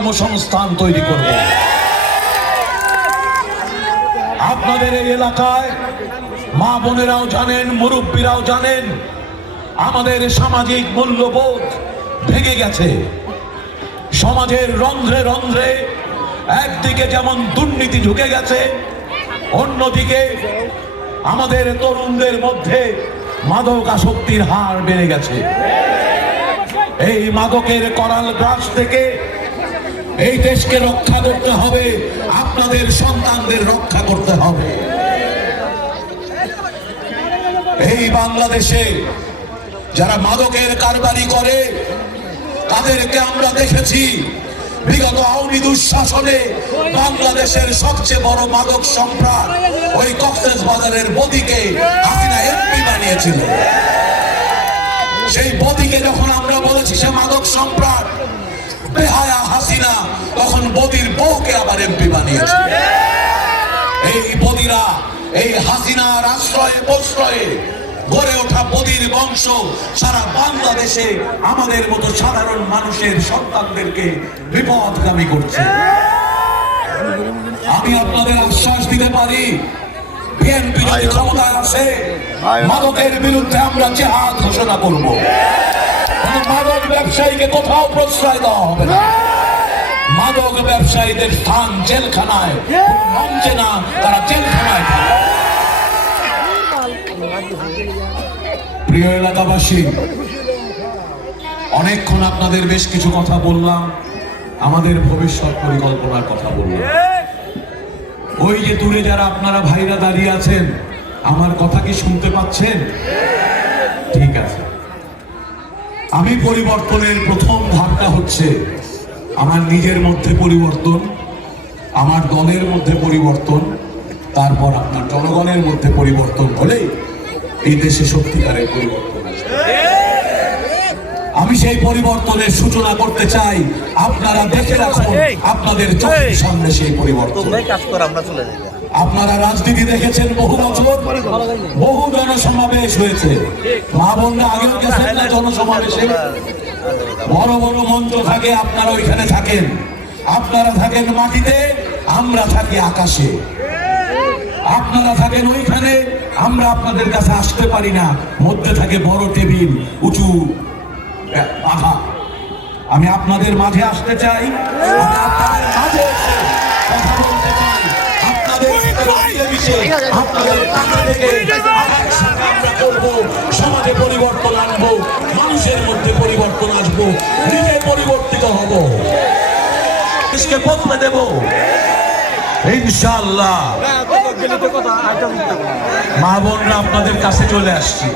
কর্মসংস্থান তৈরি করব। আপনাদের এই এলাকায় মা বোনেরাও জানেন, মুরব্বীরাও জানেন, আমাদের সামাজিক মূল্যবোধ ভেঙে গেছে। সমাজের রন্ধ্রে রন্ধ্রে একদিকে যেমন দুর্নীতি ঢুকে গেছে, অন্যদিকে আমাদের তরুণদের মধ্যে মাদক আসক্তির হার বেড়ে গেছে। এই মাদকের করাল গ্রাস থেকে এই দেশকে রক্ষা করতে হবে, আপনাদের সন্তানদের রক্ষা করতে হবে। এই বাংলাদেশে যারা মাদকের কারবারি করে তাদেরকে আমরা দেখেছি বিগত আওয়ামী দুঃশাসনে বাংলাদেশের সবচেয়ে বড় মাদক সম্রাট ওই কক্সবাজারের বদিকে হাসিনা এমপি বানিয়েছিল। সেই বদিকে যখন আমরা বলেছি সে মাদক সম্রাট, বেহায়া হাসিনা তখন বদির বউকে আবার এমপি বানিয়েছে। এই বদিরা এই হাসিনার আশ্রয়ে প্রশ্রয়ে গড়ে ওঠা বদির বংশ সারা বাংলাদেশে আমাদের মতো সাধারণ মানুষের সন্তানদেরকে বিপদগামী করছে। আমি আপনাদের আশ্বাস দিতে পারি, বিএনপি যদি ক্ষমতায় আসে মাদকের বিরুদ্ধে আমরা জিহাদ ঘোষণা করব। মাদক ব্যবসায়ীকে কোথাও প্রশ্রয় দেওয়া হবে না। মাদক ব্যবসায়ীদের স্থান জেলখানায়, মঞ্চে না, তারা জেলখানায় থাকে। প্রিয় এলাকাবাসী, অনেকক্ষণ আপনাদের বেশ কিছু কথা বললাম, আমাদের ভবিষ্যৎ পরিকল্পনার কথা বললাম। ওই যে দূরে যারা আপনারা ভাইরা দাঁড়িয়ে আছেন, আমার কথা কি শুনতে পাচ্ছেন? ঠিক আছে। আমি পরিবর্তনের প্রথম ধাপটা হচ্ছে আমার নিজের মধ্যে পরিবর্তন, আমার দলের মধ্যে পরিবর্তন, তারপর আপনার জনগণের মধ্যে পরিবর্তন হলে এই দেশে সত্যিকারের পরিবর্তন আসবে। আমি সেই পরিবর্তনের সূচনা করতে চাই। আপনারা দেখে রাখুন আপনাদের চোখের সামনে সেই পরিবর্তন। আপনারা রাজনীতি দেখেছেন বহু বছর, বহু জনসমাবেশ হয়েছে। মা বোনরা আগেও গেছেন না জনসমাবেশে? বড় বড় মঞ্চ থাকে, আপনারা ওইখানে থাকেন। আপনারা থাকেন মাটিতে, আমরা থাকি আকাশে। আপনারা থাকেন ওইখানে, আমরা আপনাদের কাছে আসতে পারি না। মধ্যে থাকে বড় টেবিল, উঁচু বাধা। আমি আপনাদের মাঝে আসতে চাই, আপনাদের মাঝে এসে কথা বলতে চাই। আপনাদের আমরা করবো, সমাজে পরিবর্তন আনবো, মানুষের মধ্যে পরিবর্তন আসবো, নিজে পরিবর্তিত হব, দেশকে বদলে দেব ইনশাআল্লাহ। মা বোনরা আপনাদের কাছে চলে আসছি।